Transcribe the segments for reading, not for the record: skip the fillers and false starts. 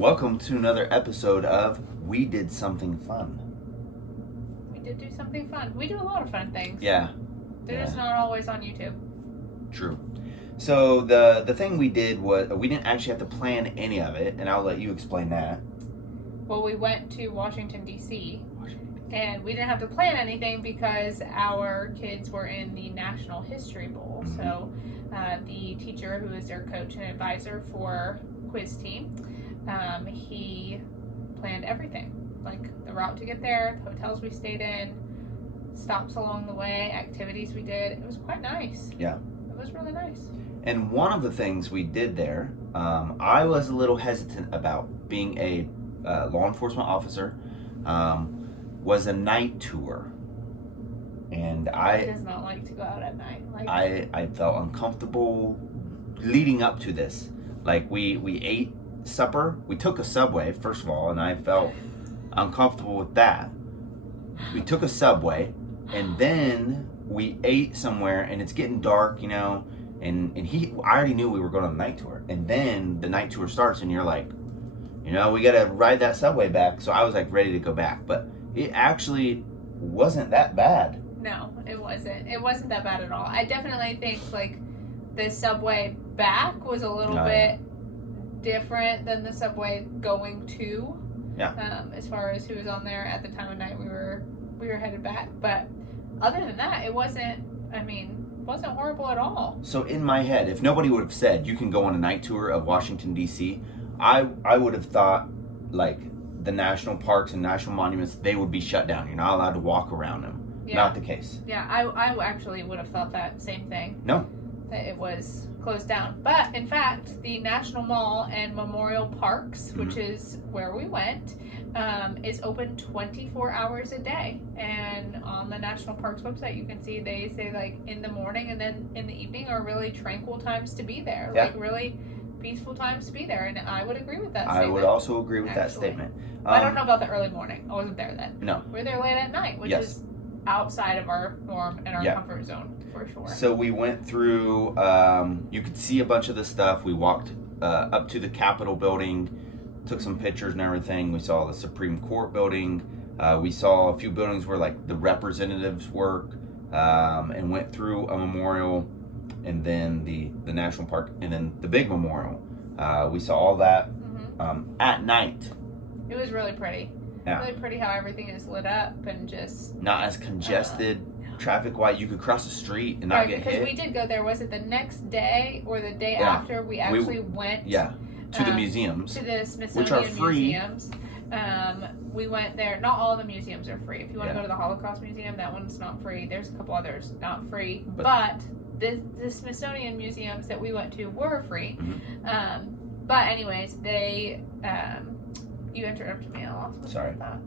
Welcome to another episode of We Did Something Fun. We did do something fun. We do a lot of fun things. Yeah. They're just not always on YouTube. True. So the thing we did was we didn't actually have to plan any of it, and I'll let you explain that. Well, we went to Washington, D.C., and we didn't have to plan anything because our kids were in the National History Bowl. Mm-hmm. So the teacher who is their coach and advisor for quiz team, he planned everything. Like the route to get there, the hotels we stayed in, stops along the way, activities we did. It was quite nice. Yeah. It was really nice. And one of the things we did there, I was a little hesitant about being a law enforcement officer, was a night tour. And He does not like to go out at night. I felt uncomfortable leading up to this. Like we ate supper, we took a Subway first of all, and I felt uncomfortable with that. We took a Subway, and then we ate somewhere, and it's getting dark, you know, and I already knew we were going on a night tour, and then the night tour starts, and you're like, you know, we gotta ride that Subway back. So I was like ready to go back, but it actually wasn't that bad. No, it wasn't. It wasn't that bad at all. I definitely think like the Subway back was a little bit different than the Subway going to. Yeah. As far as who was on there at the time of night we were headed back, but other than that, it wasn't. I mean, wasn't horrible at all. So in my head, if nobody would have said you can go on a night tour of Washington D.C., I would have thought like the national parks and national monuments, they would be shut down. You're not allowed to walk around them. Yeah. Not the case. Yeah, I actually would have thought that same thing. No. That it was closed down. But in fact, the National Mall and Memorial Parks, which is where we went, is open 24 hours a day. And on the National Parks website, you can see they say like in the morning and then in the evening are really tranquil times to be there. Yeah. Like really peaceful times to be there. And I would agree with that I statement. would also agree with that actually. statement. I don't know about the early morning. I wasn't there then. No. We were there late at night, which is outside of our norm and our comfort zone for sure. So we went through, you could see a bunch of the stuff. We walked up to the Capitol building, took some pictures and everything. We saw the Supreme Court building. We saw a few buildings where like the representatives work, and went through a memorial, and then the national park, and then the big memorial. We saw all that at night. It was really pretty. Yeah. Really pretty how everything is lit up and just not as congested traffic-wise. You could cross the street and not get hit. Because we did go there. Was it the next day or the day after we actually went? Yeah, to the museums. To the Smithsonian which are free. Museums. We went there. Not all the museums are free. If you want to go to the Holocaust Museum, that one's not free. There's a couple others not free. But the Smithsonian museums that we went to were free. But anyways, they... you interrupted me. I lost my Sorry. thought.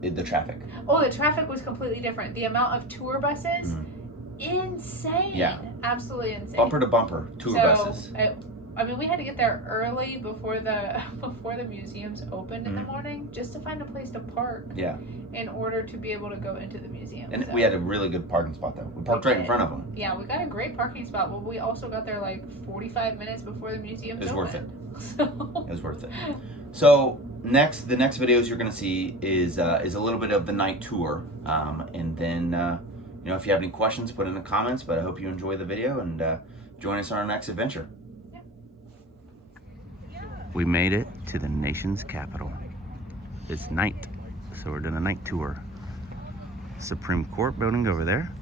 The traffic. Oh, the traffic was completely different. The amount of tour buses, insane. Yeah. Absolutely insane. Bumper to bumper tour buses. I mean, we had to get there early before the museums opened in the morning just to find a place to park. Yeah. In order to be able to go into the museum. And we had a really good parking spot though. We parked right in front of them. Yeah, we got a great parking spot, but we also got there like 45 minutes before the museums opened. It was worth it. So. It was worth it. So the next videos you're gonna see is a little bit of the night tour, and then you know, if you have any questions, put in the comments. But I hope you enjoy the video and join us on our next adventure. Yeah. We made it to the nation's capital. It's night, so we're doing a night tour. Supreme Court building over there.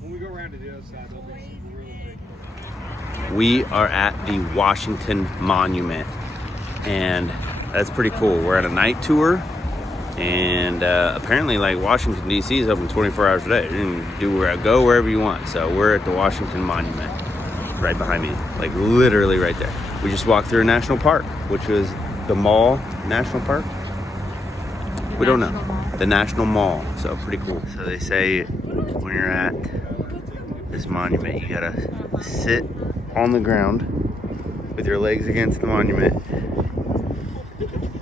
When we go around to the other side, there'll be some really big. We are at the Washington Monument, and that's pretty cool. We're at a night tour, and apparently like Washington D.C. is open 24 hours a day. You can go wherever you want. So we're at the Washington Monument right behind me, like literally right there. We just walked through a national park, which was the Mall National Park. We don't know. The National Mall. So pretty cool. So they say when you're at this monument, you gotta sit on the ground with your legs against the monument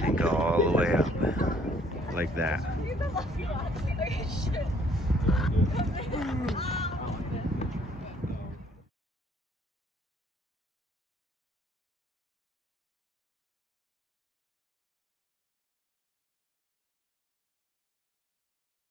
and go all the way up like that.